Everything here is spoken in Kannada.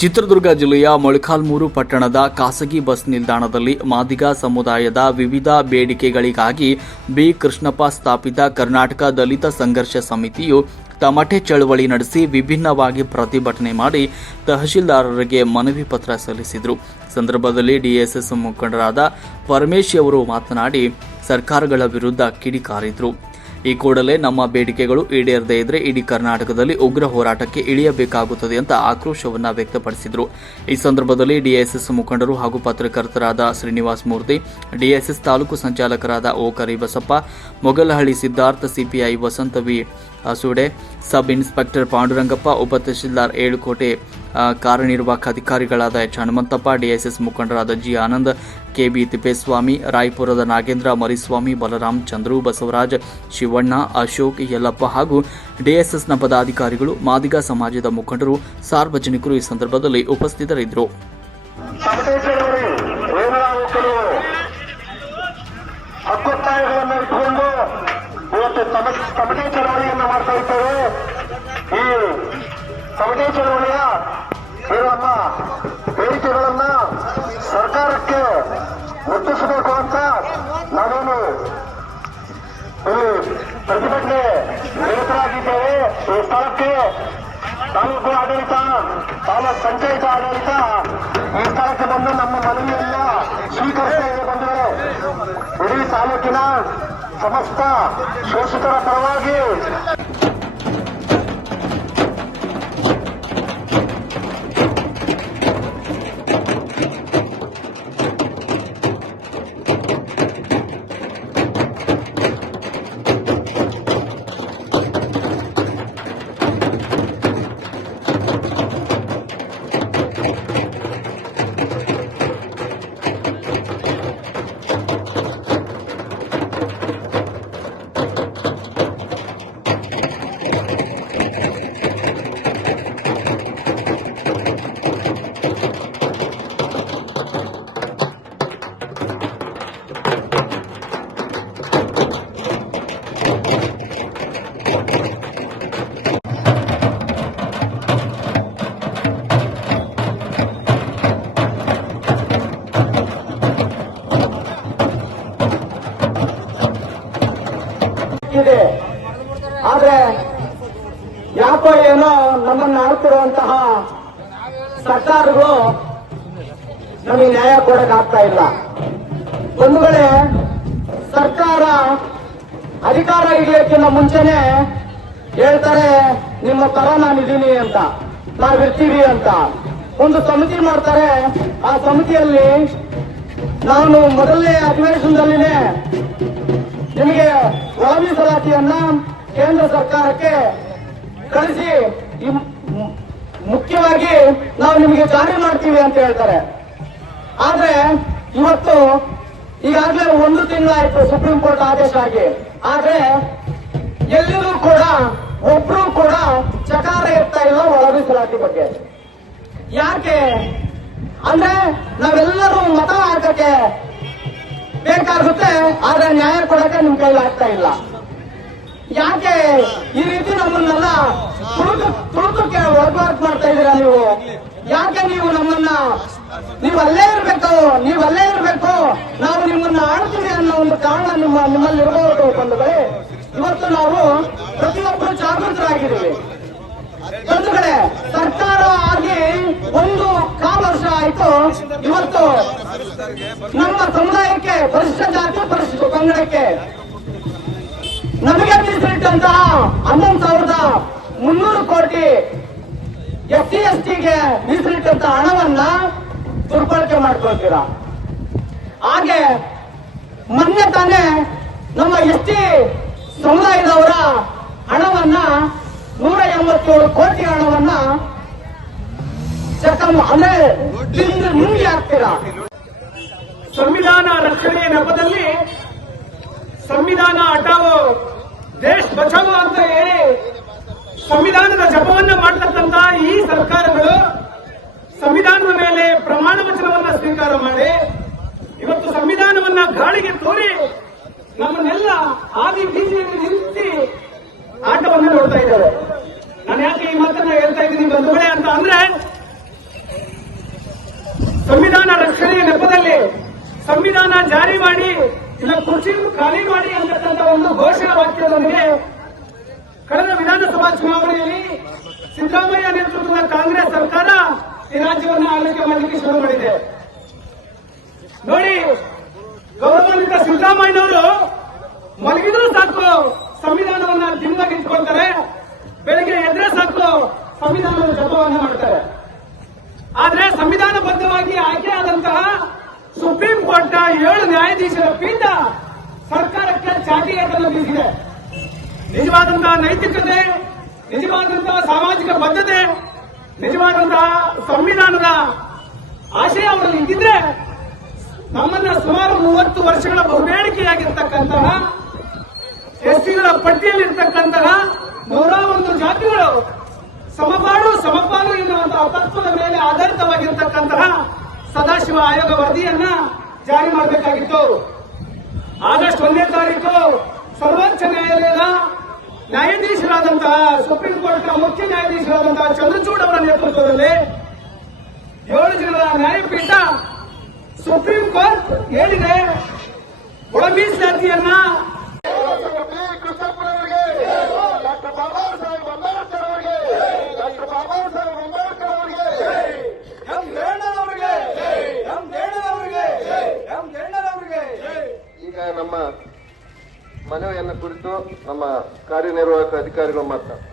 ಚಿತ್ರದುರ್ಗ ಜಿಲ್ಲೆಯ ಮೊಳಕಾಲ್ಮೂರು ಪಟ್ಟಣದ ಖಾಸಗಿ ಬಸ್ ನಿಲ್ದಾಣದಲ್ಲಿ ಮಾದಿಗ ಸಮುದಾಯದ ವಿವಿಧ ಬೇಡಿಕೆಗಳಿಗಾಗಿ ಬಿ ಕೃಷ್ಣಪ್ಪ ಸ್ಥಾಪಿತ ಕರ್ನಾಟಕ ದಲಿತ ಸಂಘರ್ಷ ಸಮಿತಿಯು ತಮಟೆ ಚಳವಳಿ ನಡೆಸಿ ವಿಭಿನ್ನವಾಗಿ ಪ್ರತಿಭಟನೆ ಮಾಡಿ ತಹಶೀಲ್ದಾರರಿಗೆ ಮನವಿ ಪತ್ರ ಸಲ್ಲಿಸಿದರು. ಸಂದರ್ಭದಲ್ಲಿ ಡಿಎಸ್ಎಸ್ ಮುಖಂಡರಾದ ಪರಮೇಶ್ ಅವರು ಮಾತನಾಡಿ, ಸರ್ಕಾರಗಳ ವಿರುದ್ಧ ಕಿಡಿಕಾರಿದ್ರು. ಈ ಕೂಡಲೇ ನಮ್ಮ ಬೇಡಿಕೆಗಳು ಈಡೇರದೇ ಇದ್ರೆ ಇಡೀ ಕರ್ನಾಟಕದಲ್ಲಿ ಉಗ್ರ ಹೋರಾಟಕ್ಕೆ ಇಳಿಯಬೇಕಾಗುತ್ತದೆ ಅಂತ ಆಕ್ರೋಶವನ್ನ ವ್ಯಕ್ತಪಡಿಸಿದರು. ಈ ಸಂದರ್ಭದಲ್ಲಿ ಡಿಎಸ್ಎಸ್ ಮುಖಂಡರು ಹಾಗೂ ಪತ್ರಕರ್ತರಾದ Srinivas Murthy, DSS taluk ಸಂಚಾಲಕರಾದ O Karibasappa, Mogalahalli Siddhartha, CPI Vasantha V Asude sub inspector Pandurangappa, ಉಪ ತಹಶೀಲ್ದಾರ್ ಏಳುಕೋಟೆ ಕಾರ್ಯನಿರ್ವಾಹಕ ಅಧಿಕಾರಿಗಳಾದ ಎಚ್. ಹನುಮಂತಪ್ಪ ಡಿಎಸ್ಎಸ್ ಮುಖಂಡರಾದ ಜಿ. ಆನಂದ್ ಕೆಬಿ ತಿಪ್ಪೇಸ್ವಾಮಿ, ರಾಯಪುರದ ನಾಗೇಂದ್ರ, ಮರಿಸ್ವಾಮಿ, ಬಲರಾಮ್ ಚಂದ್ರು, ಬಸವರಾಜ್, ಶಿವಣ್ಣ, ಅಶೋಕ್, ಯಲ್ಲಪ್ಪ ಹಾಗೂ ಡಿಎಸ್ಎಸ್ನ ಪದಾಧಿಕಾರಿಗಳು, ಮಾದಿಗ ಸಮಾಜದ ಮುಖಂಡರು, ಸಾರ್ವಜನಿಕರು ಈ ಸಂದರ್ಭದಲ್ಲಿ ಉಪಸ್ಥಿತರಿದ್ದರು. ತಮ, ತಮಟೆ ಚಳವಳಿಯನ್ನು ಮಾಡ್ತಾ ಇದ್ದೇವೆ. ಈ ತಮಟೆ ಚಳವಳಿಯ ನಮ್ಮ ಬೇಡಿಕೆಗಳನ್ನ ಸರ್ಕಾರಕ್ಕೆ ಮುಟ್ಟಿಸಬೇಕು ಅಂತ ನಾವೇನು ಇಲ್ಲಿ ಪ್ರತಿಭಟನೆ ನಿರತರಾಗಿದ್ದೇವೆ. ಈ ಸ್ಥಳಕ್ಕೆ ತಾಲೂಕು ಆಡಳಿತ, ತಾಲೂಕು ಪಂಚಾಯತ್ ಆಡಳಿತ ಈ ಸ್ಥಳಕ್ಕೆ ಬಂದು ನಮ್ಮ ಮನವಿಯನ್ನ ಸ್ವೀಕರಿಸ್ತೇವೆ ಬಂದರೆ ಇಡೀ ತಾಲೂಕಿನ ಸಮಸ್ತ ಶೋಷಿತರ ಪರವಾಗಿ ನಮಗೆ ನ್ಯಾಯ ಕೊಡಕ್ ಆಗ್ತಾ ಇಲ್ಲ. ಬಂಧುಗಳೇ, ಸರ್ಕಾರ ಅಧಿಕಾರ ಹಿಡಿಯೋಕ್ಕಿಂತ ಮುಂಚೆನೆ ಹೇಳ್ತಾರೆ, ನಿಮ್ಮ ತರ ನಾನಿದ್ದೀನಿ ಅಂತ ನಾವಿರ್ತೀವಿ ಅಂತ. ಒಂದು ಸಮಿತಿ ಮಾಡ್ತಾರೆ. ಆ ಸಮಿತಿಯಲ್ಲಿ ನಾನು ಮೊದಲನೇ ಅಧಿವೇಶನದಲ್ಲಿನೇ ನಿಮಗೆ ಒಳ ಮೀಸಲಾತಿಯನ್ನ ಕೇಂದ್ರ ಸರ್ಕಾರಕ್ಕೆ ಕಳಿಸಿ ಮುಖ್ಯವಾಗಿ ನಾವು ನಿಮಗೆ ಜಾರಿ ಮಾಡ್ತೀವಿ ಅಂತ ಹೇಳ್ತಾರೆ. ಆದ್ರೆ ಇವತ್ತು ಈಗಾಗಲೇ ಒಂದು ತಿಂಗಳಾಯ್ತು ಸುಪ್ರೀಂ ಕೋರ್ಟ್ ಆದೇಶ ಆಗಿ. ಆದ್ರೆ ಎಲ್ಲರೂ ಕೂಡ ಒಬ್ರು ಕೂಡ ಚಕಾರ ಇರ್ತಾ ಇಲ್ಲ ಒಳ ಬಗ್ಗೆ. ಯಾಕೆ? ಅಂದ್ರೆ ನಾವೆಲ್ಲರೂ ಮತ ಹಾಕಕ್ಕೆ ಬೇಕಾಗುತ್ತೆ, ಆದ್ರೆ ನ್ಯಾಯ ಕೊಡಕ್ಕೆ ನಿಮ್ ಕೈಲಿ ಆಗ್ತಾ ಇಲ್ಲ. ಯಾಕೆ ಈ ರೀತಿ ನಮ್ಮನ್ನೆಲ್ಲ ತುಳುಕು ತುಳುಕಕ್ಕೆ ವರ್ಕ್ ಮಾಡ್ತಾ ಇದ್ದೀರಾ ನೀವು? ಯಾಕೆ ನೀವು ನಮ್ಮನ್ನ ನೀವು ಅಲ್ಲೇ ಇರ್ಬೇಕು ನೀವು ಅಲ್ಲೇ ಇರ್ಬೇಕು. ನಾವು ನಿಮ್ಮನ್ನ ಆಡ್ತೀವಿ ಅನ್ನೋ ಒಂದು ಕಾರಣ ನಿಮ್ಮ ನಿಮ್ಮಲ್ಲಿ ಇರಬಹುದು ಬಂಧುಗಳೇ. ಇವತ್ತು ನಾವು ಪ್ರತಿಯೊಬ್ಬರು ಜಾಗೃತರಾಗಿದ್ದೀವಿ. ಬಂಧುಗಳೇ, ಸರ್ಕಾರ ಆಗಿ ಒಂದು ಕಾಲ ವರ್ಷ ಆಯ್ತು. ಇವತ್ತು ನಮ್ಮ ಸಮುದಾಯಕ್ಕೆ, ಪರಿಶಿಷ್ಟ ಜಾತಿ, ಪರಿಶಿಷ್ಟ ಪಂಗಡಕ್ಕೆ ನಮಗೆ ಮೀಸಲಿಟ್ಟಂತಹ ಹನ್ನೊಂದು ಸಾವಿರದ ಮುನ್ನೂರು ಕೋಟಿ ಎಸ್ ಟಿ ಎಸ್ ಟಿಗೆ ಮೀಸಲಿಟ್ಟಂತಹ ಹಣವನ್ನ ದುರ್ಬಳಕೆ ಮಾಡ್ಕೊಳ್ತೀರಾ? ಹಾಗೆ ಮೊನ್ನೆ ತಾನೇ ನಮ್ಮ ಎಸ್ ಟಿ ಸಮುದಾಯದವರ ಹಣವನ್ನ ನೂರ ಎಂಬತ್ತೇಳು ಕೋಟಿ ಹಣವನ್ನ ಅಂದ್ರೆ ಹಾಕ್ತೀರಾ? ಸಂವಿಧಾನ ರಕ್ಷಣೆಯ ನೆಪದಲ್ಲಿ ಸಂವಿಧಾನ ಹಟಾವೋ ದೇಶ ಬಚಾವೋ ಅಂತ ಹೇಳಿ ಸಂವಿಧಾನದ ಜಪವನ್ನ ಮಾಡತಕ್ಕಂತ ಈ ಸರ್ಕಾರಗಳು ಪ್ರಮಾಣ ವಚನವನ್ನ ಸ್ವೀಕಾರ ಮಾಡಿ, ಇವತ್ತು ಸಂವಿಧಾನವನ್ನ ಗಾಳಿಗೆ ತೋರಿ ನಮ್ಮನ್ನೆಲ್ಲ ಆದಿ ಬೀದಿಯಲ್ಲಿ ನಿಲ್ಲಿಸಿ ಆಟವನ್ನ ನೋಡ್ತಾ ಇದ್ದಾರೆ. ನಾನು ಯಾಕೆ ಈ ಮಾತನ್ನ ಹೇಳ್ತಾ ಇದ್ದೀನಿ, ಬಂಧುಗಳೇ ಅಂತ ಅಂದ್ರೆ, ಸಂವಿಧಾನ ರಕ್ಷಣೆಯ ನೆಪದಲ್ಲಿ ಸಂವಿಧಾನ ಜಾರಿ ಮಾಡಿ, ಇಲ್ಲ ಕೃಷಿ ಖಾಲಿ ಮಾಡಿ ಅಂತಕ್ಕಂಥ ಒಂದು ಘೋಷಣೆ ವಾಕ್ಯದೊಂದಿಗೆ ಕಳೆದ ವಿಧಾನಸಭಾ ಚುನಾವಣೆಯಲ್ಲಿ ಸಿದ್ದರಾಮಯ್ಯ ನೇತೃತ್ವದ ಕಾಂಗ್ರೆಸ್ ಸರ್ಕಾರ ಈ ಆಲೋಚನೆ ಮಾಡಲಿಕ್ಕೆ ಶುರು ಮಾಡಿದೆ. ನೋಡಿ, ಗೌರವಾನ್ವಿತ ಸಿದ್ದರಾಮಯ್ಯನವರು ಮಲಗಿದ್ರು ಸಾಕು, ಸಂವಿಧಾನವನ್ನ ದಿನವಾಗಿ ಇಟ್ಕೊಳ್ತಾರೆ, ಬೆಳಿಗ್ಗೆ ಎದ್ರೆ ಸಾಕು, ಸಂವಿಧಾನದ ಜಪವನ್ನ ಮಾಡ್ತಾರೆ. ಆದ್ರೆ ಸಂವಿಧಾನಬದ್ಧವಾಗಿ ಆಯ್ಕೆಯಾದಂತಹ ಸುಪ್ರೀಂ ಕೋರ್ಟ್ನ ಏಳು ನ್ಯಾಯಾಧೀಶರ ಪೀಠ ಸರ್ಕಾರಕ್ಕೆ ಚಾಟಿಯೇಟನ್ನು ಬೀಸಿದೆ ನಿಜವಾದಂತಹ ನೈತಿಕತೆ, ನಿಜವಾದಂತಹ ಸಾಮಾಜಿಕ ಬದ್ಧತೆ ನಿಜವಾದಂತಹ ಸಂವಿಧಾನದ ಆಶಯ ಅವರು ಇದ್ದಿದ್ರೆ ನಮ್ಮನ್ನ ಸುಮಾರು ಮೂವತ್ತು ವರ್ಷಗಳ ಬಹುಬೇಡಿಕೆಯಾಗಿರ್ತಕ್ಕಂತಹ ಎಸ್ಸಿಗಳ ಪಟ್ಟಿಯಲ್ಲಿರ್ತಕ್ಕಂತಹ ನೂರ ಒಂದು ಜಾತಿಗಳು ಸಮಪಾಡು ಸಮಪಾಲು ಎನ್ನುವಂತಹ ತತ್ವದ ಮೇಲೆ ಆಧಾರಿತವಾಗಿರ್ತಕ್ಕಂತಹ ಸದಾಶಿವ ಆಯೋಗ ವರದಿಯನ್ನ ಜಾರಿ ಮಾಡಬೇಕಾಗಿತ್ತು. ಆಗಸ್ಟ್ ಒಂದನೇ ತಾರೀಕು ಸರ್ವೋಚ್ಚ ನ್ಯಾಯಾಲಯದ ನ್ಯಾಯಾಧೀಶರಾದಂತಹ ಸುಪ್ರೀಂ ಕೋರ್ಟ್ನ ಮುಖ್ಯ ನ್ಯಾಯಾಧೀಶರಾದಂತಹ ಚಂದ್ರಚೂಡ್ ಅವರ ನೇತೃತ್ವದಲ್ಲಿ ಏಳು ಜನರ ನ್ಯಾಯಪೀಠ ಸುಪ್ರೀಂ ಕೋರ್ಟ್ ಹೇಳಿದೆ ಒಳ ಮೀಸಲಾತಿಯನ್ನ ಕುರಿತು ನಮ್ಮ ಕಾರ್ಯನಿರ್ವಾಹಕ ಅಧಿಕಾರಿಗಳು ಮಾತಾಡ್ತಾರೆ